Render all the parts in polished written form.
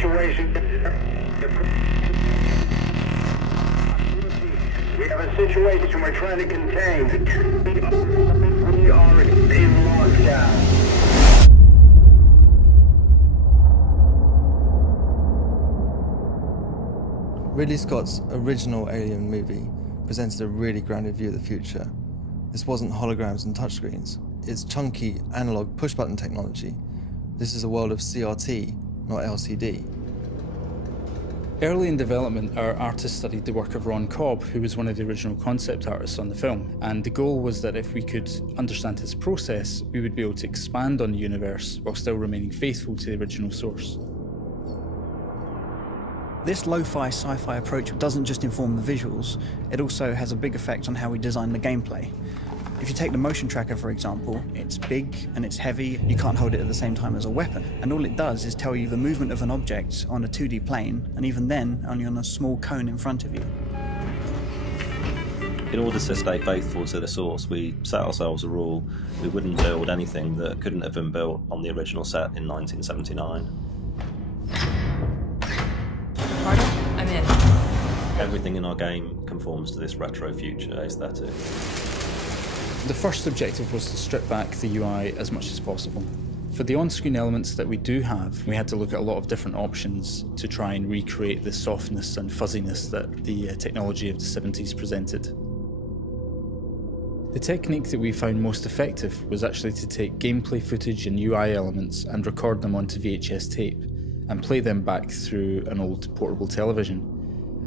situation. We have a situation we're trying to contain. We are in lockdown. Ridley Scott's original Alien movie presented a really grounded view of the future. This wasn't holograms and touchscreens. It's chunky, analog push-button technology. This is a world of CRT, not LCD. Early in development, our artists studied the work of Ron Cobb, who was one of the original concept artists on the film. And the goal was that if we could understand his process, we would be able to expand on the universe while still remaining faithful to the original source. This lo-fi sci-fi approach doesn't just inform the visuals, it also has a big effect on how we design the gameplay. If you take the motion tracker, for example, it's big and it's heavy, you can't hold it at the same time as a weapon. And all it does is tell you the movement of an object on a 2D plane, and even then, only on a small cone in front of you. In order to stay faithful to the source, we set ourselves a rule: we wouldn't build anything that couldn't have been built on the original set in 1979. I'm in. Everything in our game conforms to this retro future aesthetic. The first objective was to strip back the UI as much as possible. For the on-screen elements that we do have, we had to look at a lot of different options to try and recreate the softness and fuzziness that the technology of the 70s presented. The technique that we found most effective was actually to take gameplay footage and UI elements and record them onto VHS tape and play them back through an old portable television.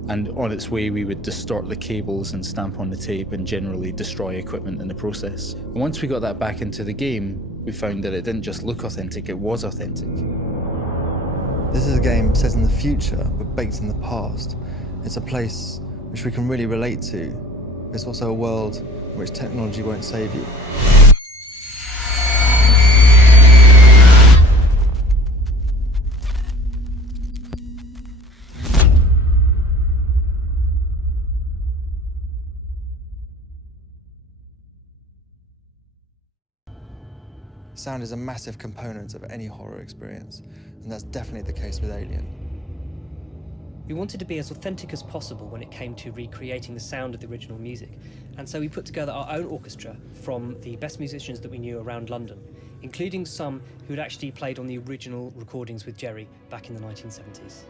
And on its way, we would distort the cables and stamp on the tape and generally destroy equipment in the process. And once we got that back into the game, we found that it didn't just look authentic, it was authentic. This is a game set in the future, but baked in the past. It's a place which we can really relate to. It's also a world in which technology won't save you. Sound is a massive component of any horror experience, and that's definitely the case with Alien. We wanted to be as authentic as possible when it came to recreating the sound of the original music, and so we put together our own orchestra from the best musicians that we knew around London, including some who'd actually played on the original recordings with Jerry back in the 1970s.